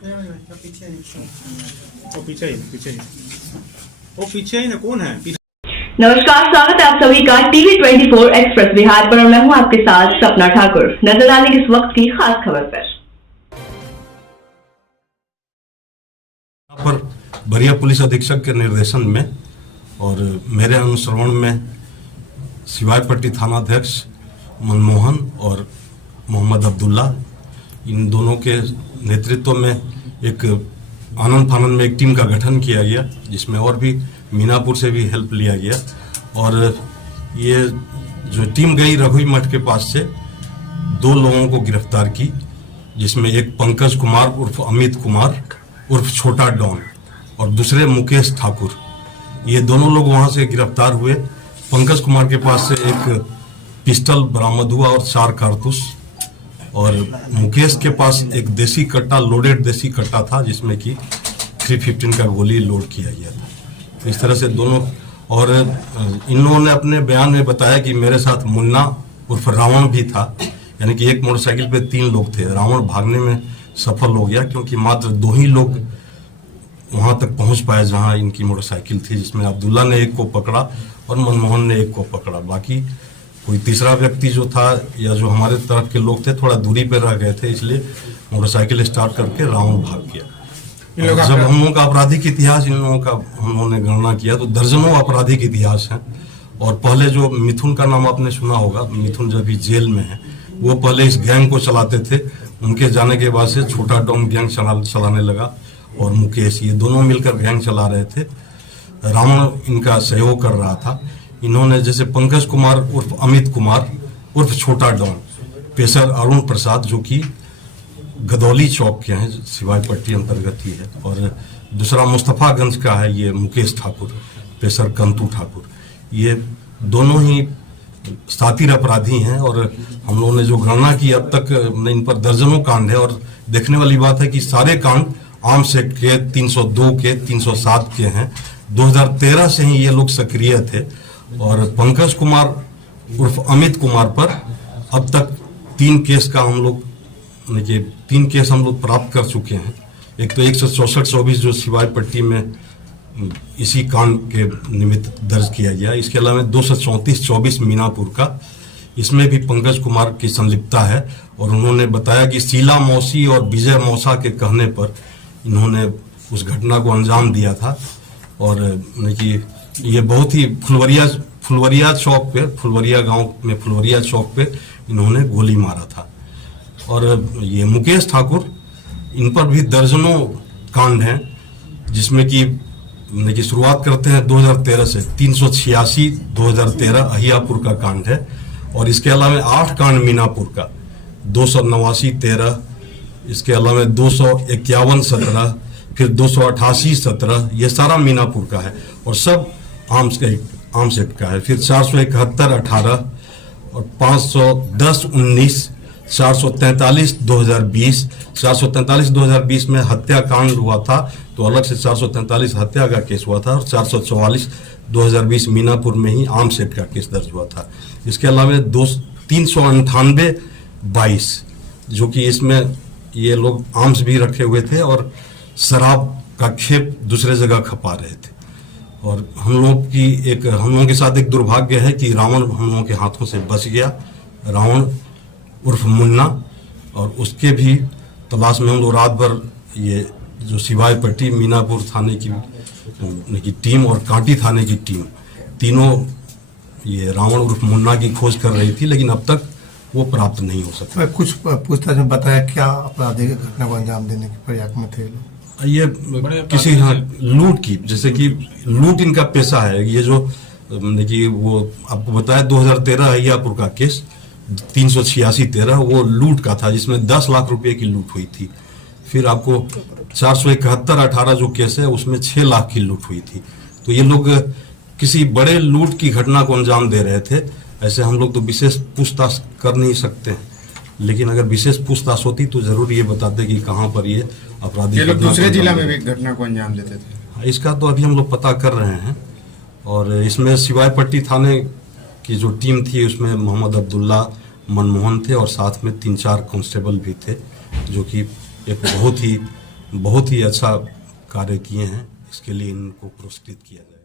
पीछे ही ना कौन है? नमस्कार, स्वागत है आप सभी का टीवी 24 एक्सप्रेस बिहार पर। मैं हूं आपके साथ सपना ठाकुर। नजर डालेंगे इस वक्त की खास खबर पर। पर बरिया पुलिस अधीक्षक के निर्देशन में और मेरे अनुश्रवण में सिवायपट्टी थानाध्यक्ष मनमोहन और मोहम्मद अब्दुल्ला, इन दोनों के नेतृत्व में एक आनंद फानंद में एक टीम का गठन किया गया, जिसमें और भी मीनापुर से भी हेल्प लिया गया। और ये जो टीम गई रघुई मठ के पास से 2 लोगों को गिरफ्तार की, जिसमें एक पंकज कुमार उर्फ अमित कुमार उर्फ छोटा डॉन और दूसरे मुकेश ठाकुर। ये दोनों लोग वहां से गिरफ्तार हुए। पंकज कुमार के पास से एक पिस्टल बरामद हुआ और 4 कारतूस, और मुकेश के पास एक देसी कट्टा, लोडेड देसी कट्टा था, जिसमें कि 315 का गोली लोड किया गया था। इस तरह से दोनों, और इन्होंने अपने बयान में बताया कि मेरे साथ मुन्ना उर्फ रावण भी था, यानी कि एक मोटरसाइकिल पे 3 लोग थे। रावण भागने में सफल हो गया, क्योंकि मात्र 2 ही लोग वहां तक पहुंच पाए जहां इनकी मोटरसाइकिल थी, जिसमें अब्दुल्ला ने एक को पकड़ा और मनमोहन ने एक को पकड़ा। बाकी कोई तीसरा व्यक्ति जो था या जो हमारे तरफ के लोग थे थोड़ा दूरी पर रह गए थे, इसलिए मोटरसाइकिल स्टार्ट करके रावण भाग गया। जब हम लोगों का आपराधिक इतिहास, इन लोगों का हम लोगों ने गणना किया तो दर्जनों आपराधिक इतिहास हैं। और पहले जो मिथुन का नाम आपने सुना होगा, मिथुन जब भी जेल में है, वो पहले इस गैंग को चलाते थे। उनके जाने के बाद से छोटा डॉन गैंग चलाने लगा, और मुकेश, ये दोनों मिलकर गैंग चला रहे थे। रावण इनका सहयोग कर रहा था। इन्होंने जैसे पंकज कुमार उर्फ अमित कुमार उर्फ छोटा डॉन, पेशर अरुण प्रसाद जो कि गदौली चौक के हैं, सिवायपट्टी अंतर्गत ही है, और दूसरा मुस्तफागंज का है ये मुकेश ठाकुर, पेशर कंतु ठाकुर। ये दोनों ही सातिर अपराधी हैं, और हम लोगों ने जो गणना की अब तक इन पर दर्जनों कांड है। और देखने वाली बात है कि सारे कांड आर्म्स एक्ट के 302 के 307 के हैं। 2013 से ही ये लोग सक्रिय थे। और पंकज कुमार उर्फ अमित कुमार पर अब तक 3 केस का हम लोग 3 केस हम लोग प्राप्त कर चुके हैं। एक तो 164-24 जो सिवायपट्टी में इसी कांड के निमित्त दर्ज किया गया। इसके अलावा 234-24 मीनापुर का, इसमें भी पंकज कुमार की संलिप्तता है। और उन्होंने बताया कि शीला मौसी और विजय मौसा के कहने पर इन्होंने उस घटना को अंजाम दिया था। और कि ये बहुत ही फुलवरिया चौक पे, फुलवरिया गांव में फुलवरिया चौक पे इन्होंने गोली मारा था। और ये मुकेश ठाकुर, इन पर भी दर्जनों कांड हैं, जिसमें कि शुरुआत करते हैं 2013 से। 386 2013 अहियापुर का कांड है, और इसके अलावा 8 कांड मीनापुर का, 289 13, इसके अलावा 251 17, फिर 288 17, ये सारा मीनापुर का है, और सब आर्म्स एक्ट का है। फिर 471 18 और 510 19, 443 2020, 443 2020 में हत्याकांड हुआ था, तो अलग से 443 हत्या का केस हुआ था, और 444 2020 मीनापुर में ही आर्म्स एक्ट का केस दर्ज हुआ था। इसके अलावा 398 22, जो कि इसमें ये लोग आर्म्स भी रखे हुए थे और शराब का खेप दूसरे जगह खपा रहे थे। और हम लोगों के साथ एक दुर्भाग्य है कि रावण हम लोगों के हाथों से बच गया, रावण उर्फ मुन्ना, और उसके भी तलाश में हम लोग रात भर ये जो सिवायपट्टी मीनापुर थाने की टीम और कांटी थाने की टीम, तीनों ये रावण उर्फ मुन्ना की खोज कर रही थी, लेकिन अब तक वो प्राप्त नहीं हो सका। कुछ पूछताछ में बताया क्या आपराधिक घटना को अंजाम देने के प्रयास में थे लोग? ये किसी लूट की, जैसे कि लूट इनका पेशा है। ये जो कि वो आपको बताया 2013 अहियापुर का केस 386 13 वो लूट का था, जिसमें 10 लाख रुपए की लूट हुई थी। फिर आपको 471 18 जो केस है उसमें 6 लाख की लूट हुई थी। तो ये लोग किसी बड़े लूट की घटना को अंजाम दे रहे थे। ऐसे हम लोग तो विशेष पूछताछ कर नहीं सकते, लेकिन अगर विशेष पूछताछ होती तो जरूर ये बताते कि कहाँ पर ये अपराधी ये लोग दूसरे जिला में भी घटना को अंजाम देते थे। इसका तो अभी हम लोग पता कर रहे हैं। और इसमें सिवायपट्टी थाने की जो टीम थी उसमें मोहम्मद अब्दुल्ला, मनमोहन थे और साथ में 3-4 कांस्टेबल भी थे, जो कि एक बहुत ही बहुत ही अच्छा कार्य किए हैं, इसके लिए इनको पुरस्कृत किया जाए।